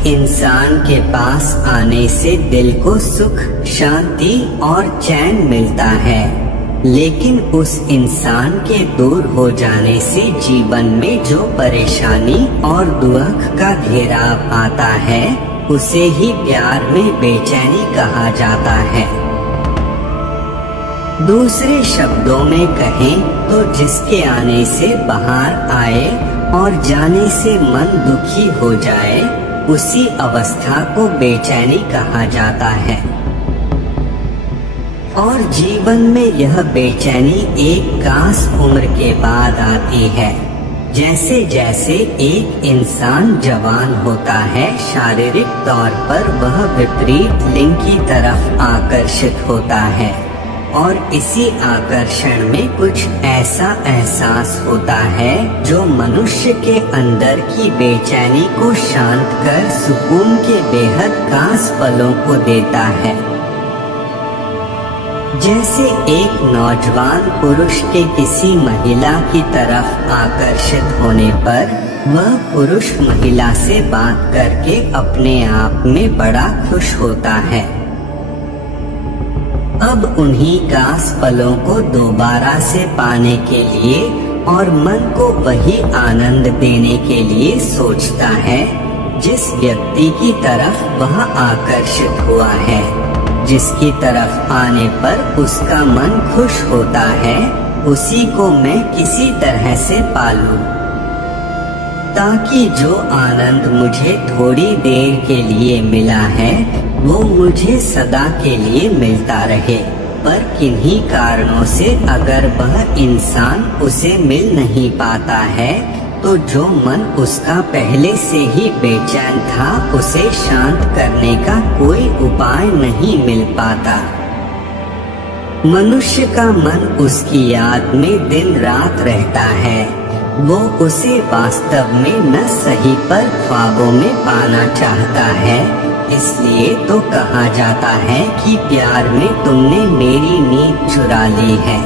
इंसान के पास आने से दिल को सुख, शांति और चैन मिलता है, लेकिन उस इंसान के दूर हो जाने से जीवन में जो परेशानी और दुख का घेराव आता है, उसे ही प्यार में बेचैनी कहा जाता है। दूसरे शब्दों में कहें तो जिसके आने से बहार आए और जाने से मन दुखी हो जाए, उसी अवस्था को बेचैनी कहा जाता है। और जीवन में यह बेचैनी एक खास उम्र के बाद आती है। जैसे जैसे एक इंसान जवान होता है, शारीरिक तौर पर वह विपरीत लिंग की तरफ आकर्षित होता है और इसी आकर्षण में कुछ ऐसा एहसास होता है जो मनुष्य के अंदर की बेचैनी को शांत कर सुकून के बेहद खास पलों को देता है। जैसे एक नौजवान पुरुष के किसी महिला की तरफ आकर्षित होने पर वह पुरुष महिला से बात करके अपने आप में बड़ा खुश होता है। अब उन्हीं खास पलों को दोबारा से पाने के लिए और मन को वही आनंद देने के लिए सोचता है जिस व्यक्ति की तरफ वह आकर्षित हुआ है। जिसकी तरफ आने पर उसका मन खुश होता है, उसी को मैं किसी तरह से पालूं, ताकि जो आनंद मुझे थोड़ी देर के लिए मिला है वो मुझे सदा के लिए मिलता रहे। पर किन्हीं कारणों से अगर वह इंसान उसे मिल नहीं पाता है तो जो मन उसका पहले से ही बेचैन था, उसे शांत करने का कोई उपाय नहीं मिल पाता। मनुष्य का मन उसकी याद में दिन रात रहता है। वो उसे वास्तव में न सही पर ख्वाबों में पाना चाहता है। इसलिए तो कहा जाता है कि प्यार में तुमने मेरी नींद चुरा ली है।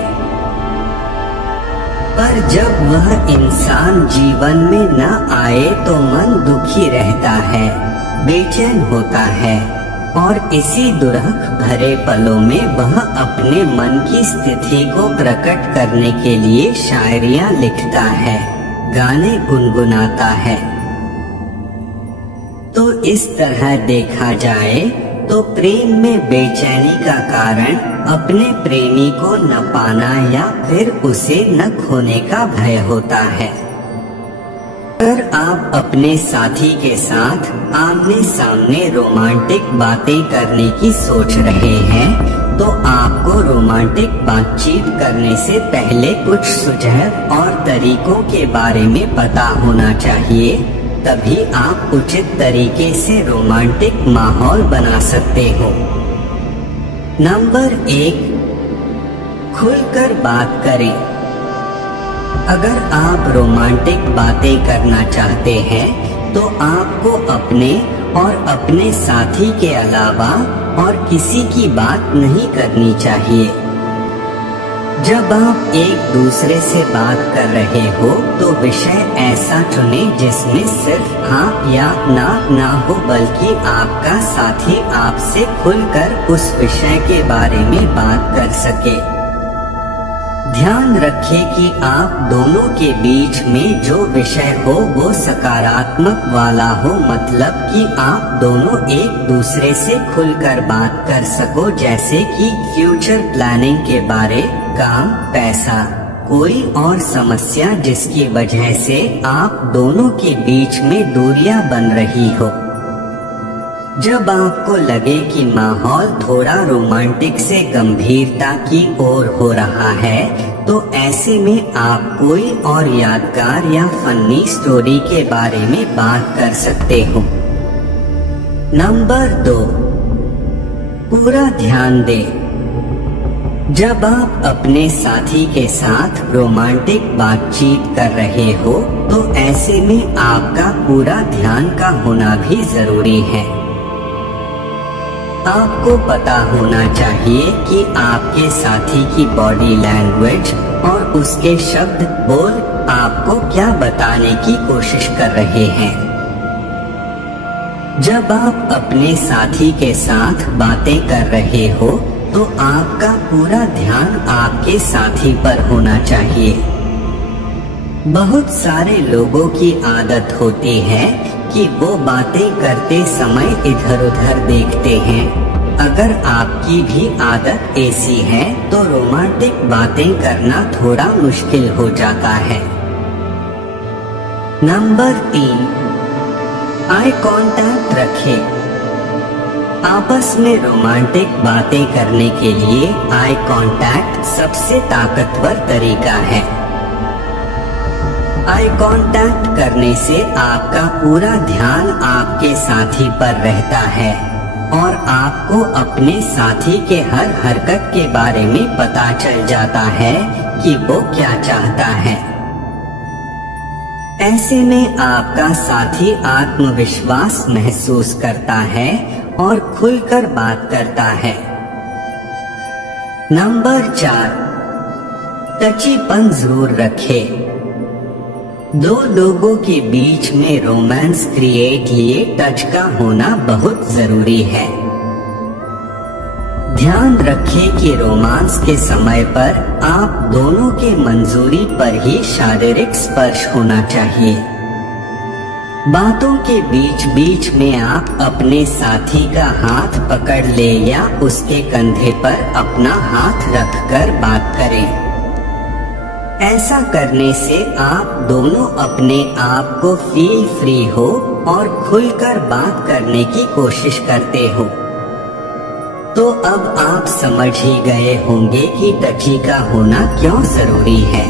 पर जब वह इंसान जीवन में न आए तो मन दुखी रहता है, बेचैन होता है और इसी दुरख भरे पलों में वह अपने मन की स्थिति को प्रकट करने के लिए शायरियाँ लिखता है, गाने गुनगुनाता है। तो इस तरह देखा जाए तो प्रेम में बेचैनी का कारण अपने प्रेमी को न पाना या फिर उसे न खोने का भय होता है। अगर आप अपने साथी के साथ आमने सामने रोमांटिक बातें करने की सोच रहे हैं तो आपको रोमांटिक बातचीत करने से पहले कुछ सुझाव और तरीकों के बारे में पता होना चाहिए, तभी आप उचित तरीके से रोमांटिक माहौल बना सकते हो। नंबर 1, खुलकर बात करें। अगर आप रोमांटिक बातें करना चाहते हैं तो आपको अपने और अपने साथी के अलावा और किसी की बात नहीं करनी चाहिए। जब आप एक दूसरे से बात कर रहे हो तो विषय ऐसा चुने जिसमें सिर्फ हाँ या ना हो, बल्कि आपका साथी आपसे खुलकर उस विषय के बारे में बात कर सके। ध्यान रखें कि आप दोनों के बीच में जो विषय हो वो सकारात्मक वाला हो, मतलब कि आप दोनों एक दूसरे से खुलकर बात कर सको, जैसे कि फ्यूचर प्लानिंग के बारे, काम, पैसा, कोई और समस्या जिसकी वजह से आप दोनों के बीच में दूरियां बन रही हो। जब आपको लगे कि माहौल थोड़ा रोमांटिक से गंभीरता की ओर हो रहा है तो ऐसे में आप कोई और यादगार या फनी स्टोरी के बारे में बात कर सकते हो। नंबर 2, पूरा ध्यान दें। जब आप अपने साथी के साथ रोमांटिक बातचीत कर रहे हो तो ऐसे में आपका पूरा ध्यान का होना भी जरूरी है। आपको पता होना चाहिए कि आपके साथी की बॉडी लैंग्वेज और उसके शब्द बोल आपको क्या बताने की कोशिश कर रहे हैं। जब आप अपने साथी के साथ बातें कर रहे हो तो आपका पूरा ध्यान आपके साथी पर होना चाहिए। बहुत सारे लोगों की आदत होती है कि वो बातें करते समय इधर उधर देखते हैं। अगर आपकी भी आदत ऐसी है तो रोमांटिक बातें करना थोड़ा मुश्किल हो जाता है। नंबर 3, आई कांटेक्ट रखें। आपस में रोमांटिक बातें करने के लिए आई कांटेक्ट सबसे ताकतवर तरीका है। आई कांटेक्ट करने से आपका पूरा ध्यान आपके साथी पर रहता है और आपको अपने साथी के हर हरकत के बारे में पता चल जाता है कि वो क्या चाहता है। ऐसे में आपका साथी आत्मविश्वास महसूस करता है और खुलकर बात करता है। नंबर 4, टचीपन जरूर रखें। दो लोगों के बीच में रोमांस क्रिएट लिए टच का होना बहुत जरूरी है। ध्यान रखें कि रोमांस के समय पर आप दोनों के मंजूरी पर ही शारीरिक स्पर्श होना चाहिए। बातों के बीच बीच में आप अपने साथी का हाथ पकड़ ले या उसके कंधे पर अपना हाथ रखकर बात करें। ऐसा करने से आप दोनों अपने आप को फील फ्री हो और खुलकर बात करने की कोशिश करते हो। तो अब आप समझ ही गए होंगे कि टची का होना क्यों जरूरी है।